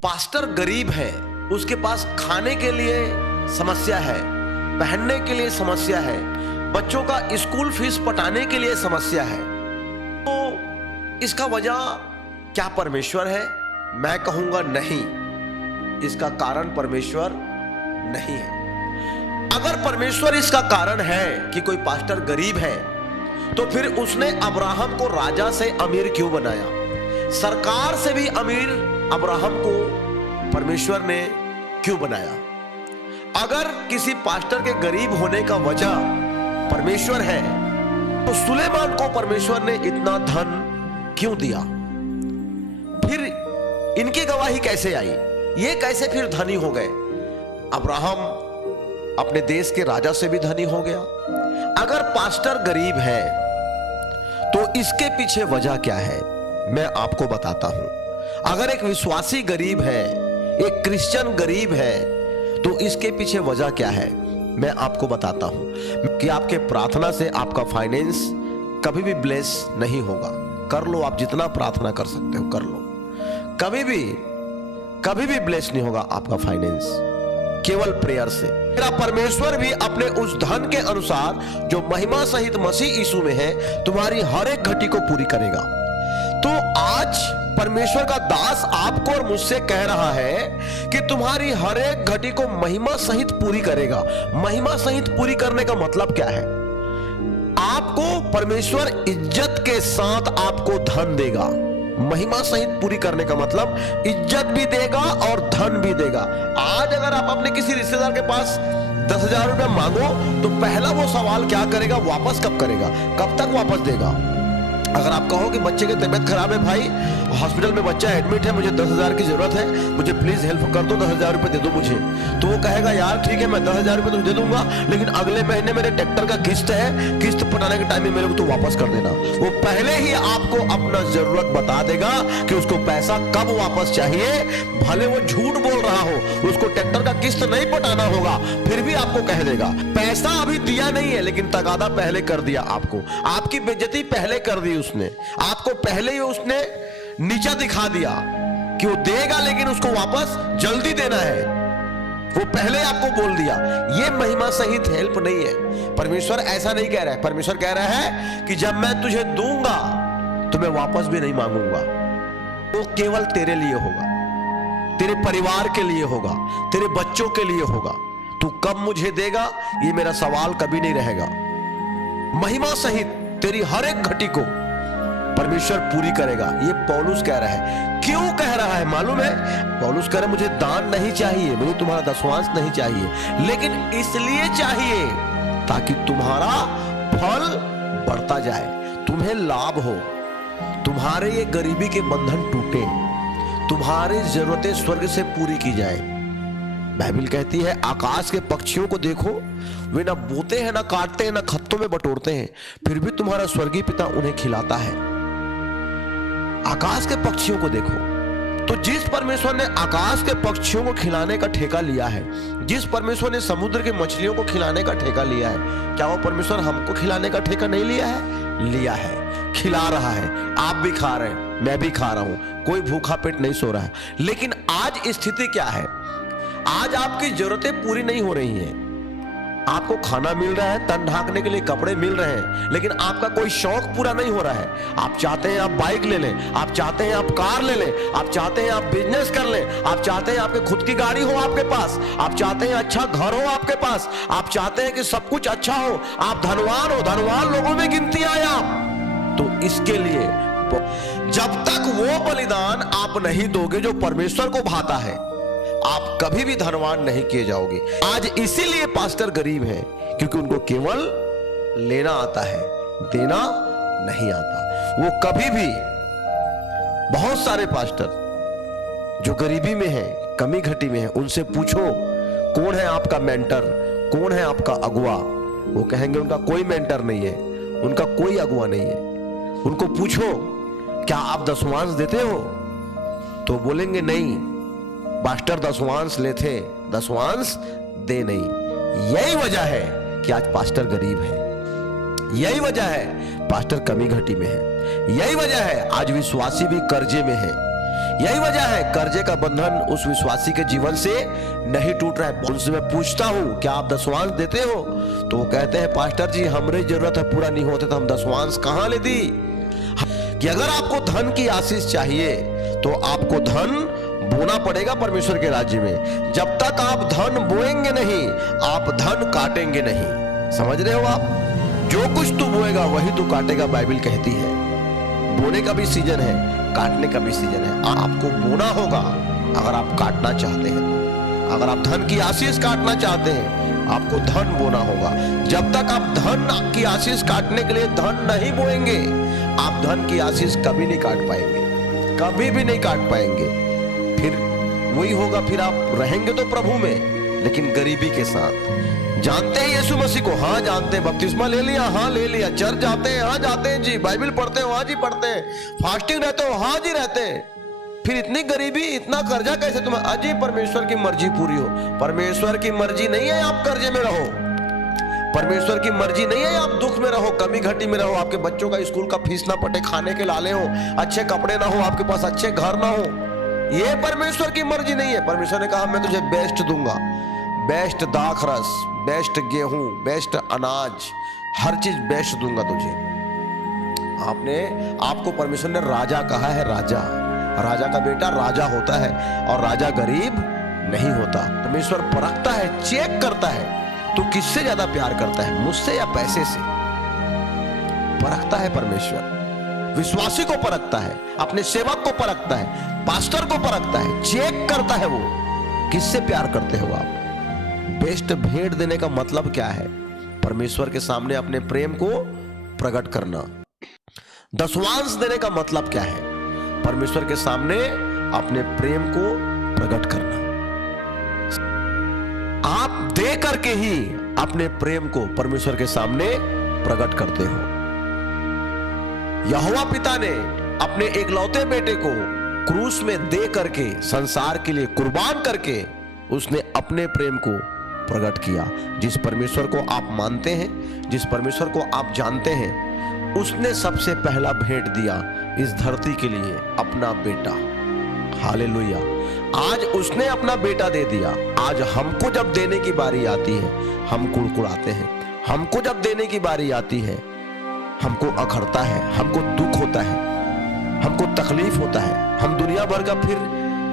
Pastor गरीब है, उसके पास खाने के लिए समस्या है, पहनने के लिए समस्या है, बच्चों का स्कूल फीस पटाने के लिए समस्या है। तो इसका वजह क्या परमेश्वर है? मैं कहूंगा नहीं, इसका कारण परमेश्वर नहीं है। अगर परमेश्वर इसका कारण है कि कोई पास्टर गरीब है, तो फिर उसने अब्राहम को राजा से अमीर क्यों बनाया? सरकार से भी अमीर अब्राहम को परमेश्वर ने क्यों बनाया? अगर किसी पास्टर के गरीब होने का वजह परमेश्वर है, तो सुलेमान को परमेश्वर ने इतना धन क्यों दिया? फिर इनकी गवाही कैसे आई? ये कैसे फिर धनी हो गए? अब्राहम अपने देश के राजा से भी धनी हो गया। अगर पास्टर गरीब है तो इसके पीछे वजह क्या है, मैं आपको बताता हूं। अगर एक विश्वासी गरीब है, एक क्रिश्चियन गरीब है, तो इसके पीछे वजह क्या है, मैं आपको बताता हूं। कि आपके प्रार्थना से आपका फाइनेंस कभी भी ब्लेस नहीं होगा। कर लो, आप जितना प्रार्थना कर सकते हो कर लो, कभी भी ब्लेस नहीं होगा आपका फाइनेंस, केवल प्रेयर से। मेरा परमेश्वर भी अपने उस धन के अनुसार जो महिमा सहित मसीह यीशु में है, तुम्हारी हर एक घटी को पूरी करेगा। तो आज परमेश्वर का दास आपको और मुझसे कह रहा है कि तुम्हारी हर एक घटी को महिमा सहित पूरी करेगा। महिमा सहित पूरी करने का मतलब क्या है? आपको परमेश्वर इज्जत के साथ आपको धन देगा। महिमा सहित पूरी करने का मतलब इज्जत भी देगा और धन भी देगा। आज अगर आप अपने किसी रिश्तेदार के पास 10,000 रुपया मांगो, तो पहला वो सवाल क्या करेगा, वापस कब करेगा, कब तक वापस देगा। अगर आप कहो कि बच्चे की तबीयत खराब है, भाई हॉस्पिटल में बच्चा एडमिट है, मुझे 10,000 की जरूरत है, मुझे प्लीज हेल्प कर दो, 10,000 रुपए दे दो मुझे, तो वो कहेगा यार ठीक है मैं 10,000 रुपए तुझे दे दूंगा, लेकिन अगले महीने मेरे ट्रैक्टर का किस्त है, किस्त पटाने के टाइम में मेरे को तो वापस कर देना। वो पहले ही आपको अपना जरूरत बता देगा कि उसको पैसा कब वापस चाहिए। भले वो झूठ बोल रहा हो, उसको ट्रैक्टर का किस्त नहीं पटाना होगा, फिर भी आपको कह देगा। पैसा अभी दिया नहीं है, लेकिन तगादा पहले कर दिया आपको, आपकी बेइज्जती पहले कर दी उसने, आपको पहले ही उसने नीचा दिखा दिया कि वो देगा लेकिन उसको वापस जल्दी देना है। वो पहले आपको बोल दिया। ये महिमा सहित हेल्प नहीं है। परमेश्वर ऐसा नहीं कह रहा है। परमेश्वर कह रहा है कि जब मैं तुझे दूंगा तो मैं वापस भी नहीं मांगूंगा। वो केवल तेरे लिए होगा, तेरे परिवार के लिए होगा, तेरे बच्चों के लिए होगा। तू कब मुझे देगा, ये मेरा सवाल कभी नहीं रहेगा। महिमा सहित तेरी हर एक घटी को परमेश्वर पूरी करेगा। ये पौलुस कह रहा है। क्यों कह रहा है मालूम है? पौलुस कह रहा है मुझे दान नहीं चाहिए, मुझे तुम्हारा दशवांश नहीं चाहिए, लेकिन इसलिए चाहिए ताकि तुम्हारा फल बढ़ता जाए, तुम्हें लाभ हो, तुम्हारे ये गरीबी के बंधन टूटे, तुम्हारी जरूरतें स्वर्ग से पूरी की जाए। बाइबल कहती है आकाश के पक्षियों को देखो, वे ना बोते हैं, ना काटते हैं, ना खत्तों में बटोरते हैं, फिर भी तुम्हारा स्वर्गीय पिता उन्हें खिलाता है। आकाश के पक्षियों को देखो। तो जिस परमेश्वर ने आकाश के पक्षियों को खिलाने का ठेका लिया है, जिस परमेश्वर ने समुद्र की मछलियों को खिलाने का ठेका लिया है, क्या वो परमेश्वर हमको खिलाने का ठेका नहीं लिया है? लिया है, खिला रहा है। आप भी खा रहे हैं, मैं भी खा रहा हूं, कोई भूखा पेट नहीं सो रहा है। लेकिन आज स्थिति क्या है? आज आपकी जरूरतें पूरी नहीं हो रही हैं। आपको खाना मिल रहा है, तन ढांकने के लिए कपड़े मिल रहे हैं, लेकिन आपका कोई शौक पूरा नहीं हो रहा है। आप चाहते हैं आप बाइक ले लें, आप चाहते हैं आप कार ले लें, आप चाहते हैं आप बिजनेस कर लें, आप चाहते हैं आपके खुद की गाड़ी हो आपके पास, आप चाहते हैं अच्छा घर हो आपके पास, आप चाहते हैं कि सब कुछ अच्छा हो, आप धनवान हो, धनवान लोगों में गिनती आए आप। तो इसके लिए जब तक वो बलिदान आप नहीं दोगे जो परमेश्वर को भाता है, आप कभी भी धनवान नहीं किए जाओगे। आज इसीलिए पास्टर गरीब हैं, क्योंकि उनको केवल लेना आता है, देना नहीं आता। वो कभी भी, बहुत सारे पास्टर जो गरीबी में हैं, कमी घटी में हैं, उनसे पूछो कौन है आपका मेंटर, कौन है आपका अगुआ, वो कहेंगे उनका कोई मेंटर नहीं है, उनका कोई अगुआ नहीं है। उनको पूछो क्या आप दशमांश देते हो, तो बोलेंगे नहीं पास्टर दशमांश लेते, दशमांश दे नहीं। यही वजह है कि आज पास्टर गरीब है, यही वजह है पास्टर कमी घटी में है, यही वजह है आज विश्वासी भी कर्जे में है, यही वजह है कर्जे का बंधन उस विश्वासी के जीवन से नहीं टूट रहा है। उनसे मैं पूछता हूं क्या आप दशमांश देते हो, तो वो कहते हैं पास्टर जी हमारी जरूरत है, पूरा नहीं होते तो हम दशमांश कहां ले दी। कि अगर आपको धन की आशीष चाहिए तो आपको धन बोना पड़ेगा परमेश्वर के राज्य में। जब तक आप धन बोएंगे नहीं, आप धन काटेंगे नहीं। समझ रहे हो आप? जो कुछ तू बोएगा वही तू काटेगा, बाइबल कहती है। बोने का भी सीजन है, काटने का भी सीजन है। आपको बोना होगा अगर आप काटना चाहते हैं तो। अगर आप धन की आशीष काटना चाहते हैं, आपको धन बोना होगा। जब तक आप धन की आशीष काटने के लिए धन नहीं बोएंगे, आप धन की आशीष कभी नहीं काट पाएंगे, कभी भी नहीं काट पाएंगे। फिर वही होगा, फिर आप रहेंगे तो प्रभु में, लेकिन गरीबी के साथ। जानते हैं यीशु मसीह को? हाँ जानते हैं। बपतिस्मा ले लिया? हाँ ले लिया। चर्च जाते हैं? हाँ जाते हैं जी। बाइबल पढ़ते हो? हाँ जी पढ़ते हैं। फास्टिंग रहते हो? हाँ जी रहते हैं। फिर इतनी गरीबी, इतना कर्जा कैसे तुम्हें? अजी परमेश्वर की मर्जी पूरी हो। परमेश्वर की मर्जी नहीं है आप कर्जे में रहो, परमेश्वर की मर्जी नहीं है आप दुख में रहो, कमी घटी में रहो, आपके बच्चों का स्कूल का फीस ना पटे, खाने के लाले हो, अच्छे कपड़े ना हो, आपके पास अच्छे घर ना हो। ये परमेश्वर की मर्जी नहीं है। परमेश्वर ने कहा मैं तुझे बेस्ट दूंगा, बेस्ट दाखरस, बेस्ट गेहूं, बेस्ट अनाज, हर चीज बेस्ट दूंगा तुझे। आपको परमेश्वर ने राजा कहा है। राजा, राजा का बेटा राजा होता है और राजा गरीब नहीं होता। परमेश्वर परखता है, चेक करता है तू किससे ज्यादा प्यार करता है, मुझसे या पैसे से। परखता है परमेश्वर, विश्वासी को परखता है, अपने सेवक को परखता है, पास्टर को परखता है, चेक करता है वो किससे प्यार करते हो आप। बेस्ट भेंट देने का मतलब क्या है? परमेश्वर के सामने अपने प्रेम को प्रकट करना। दशमांश देने का मतलब क्या है? परमेश्वर के सामने अपने प्रेम को प्रकट करना। आप दे करके ही अपने प्रेम को परमेश्वर के सामने प्रकट करते हो। यहोवा पिता ने अपने एकलौते बेटे को क्रूस में दे करके, संसार के लिए कुर्बान करके, उसने अपने प्रेम को प्रकट किया। जिस परमेश्वर को आप मानते हैं, जिस परमेश्वर को आप जानते हैं, उसने सबसे पहला भेंट दिया इस धरती के लिए अपना बेटा। हालेलुया। आज उसने अपना बेटा दे दिया। आज हमको जब देने की बारी आती है हम कुड़कुड़ाते हैं, हमको जब देने की बारी आती है हमको अखरता है, हमको दुख होता है, हमको तकलीफ होता है। हम दुनिया भर का फिर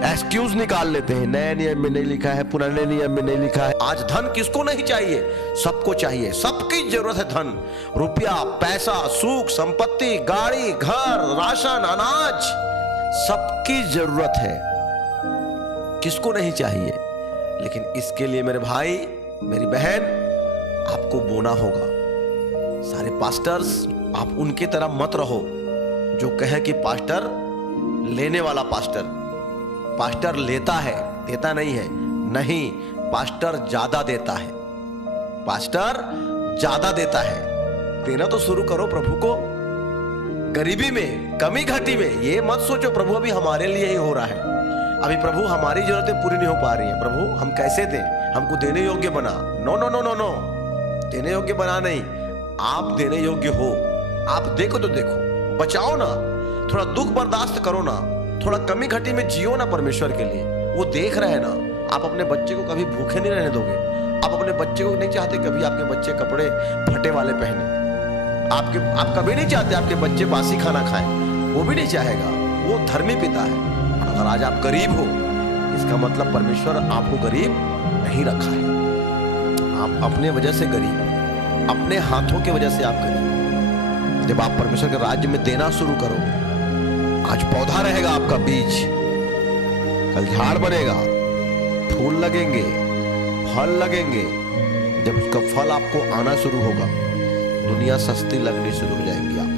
एक्सक्यूज निकाल लेते हैं, नए नियम में नहीं लिखा है, पुराने नियम में नहीं लिखा है। आज धन किसको नहीं चाहिए? सबको चाहिए, सबकी जरूरत है धन। रुपया, पैसा, सुख, संपत्ति, गाड़ी, घर, राशन, अनाज, सबकी जरूरत है। किसको नहीं चाहिए? लेकिन इसके लिए मेरे भाई, मेरी बहन, आपको बोना होगा। सारे पास्टर्स आप उनकी तरह मत रहो जो कहे कि पास्टर लेने वाला पास्टर लेता है, देता नहीं है। नहीं, पास्टर ज्यादा देता है, पास्टर ज्यादा देता है। देना तो शुरू करो प्रभु को। गरीबी में, कमी घटी में ये मत सोचो प्रभु अभी हमारे लिए ही हो रहा है, अभी प्रभु हमारी जरूरतें पूरी नहीं हो पा रही है, प्रभु हम कैसे दें, हमको देने योग्य बना। No no no no no, देने योग्य बना नहीं, आप देने योग्य हो। आप देखो तो देखो, बचाओ ना, थोड़ा दुख बर्दाश्त करो ना, थोड़ा कमी घटी में जियो ना परमेश्वर के लिए। वो देख रहे हैं ना। आप अपने बच्चे को कभी भूखे नहीं रहने दोगे। आप अपने बच्चे को नहीं चाहते कभी आपके बच्चे कपड़े फटे वाले पहने। आप कभी नहीं चाहते आपके बच्चे बासी खाना खाएं, वो भी नहीं चाहेगा। वो धर्मी पिता है। अगर आज आप गरीब हो, इसका मतलब परमेश्वर आपको गरीब नहीं रखा है। आप अपने वजह से गरीब, अपने हाथों की वजह से आप गरीब। जब आप परमेश्वर के राज्य में देना शुरू करोगे, आज पौधा रहेगा आपका बीज, कल झाड़ बनेगा, फूल लगेंगे, फल लगेंगे। जब उसका फल आपको आना शुरू होगा, दुनिया सस्ती लगनी शुरू हो जाएंगी। आप